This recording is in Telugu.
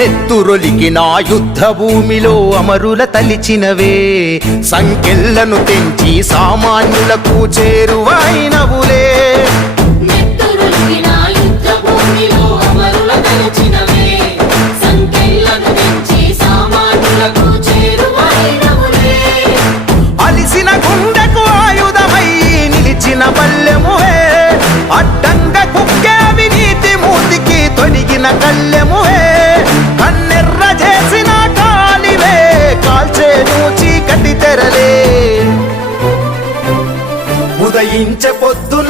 నెత్తురొలికిన యుద్ధ భూమిలో అమరుల తలిచినవే సంకెళ్లను తెంచి సామాన్యులకు చేరువైనవులే అలిసిన గుండెకు ఆయుధమై నిలిచిన బల్లెముహే అడ్డంగ కుక్కే అవినీతి మూతికి తొడిగిన కళ్ళెముహే కన్నెర్ర చేసిన కాలివే కాల్చేను చీకటి తెరలే ఉదయించే పొద్దున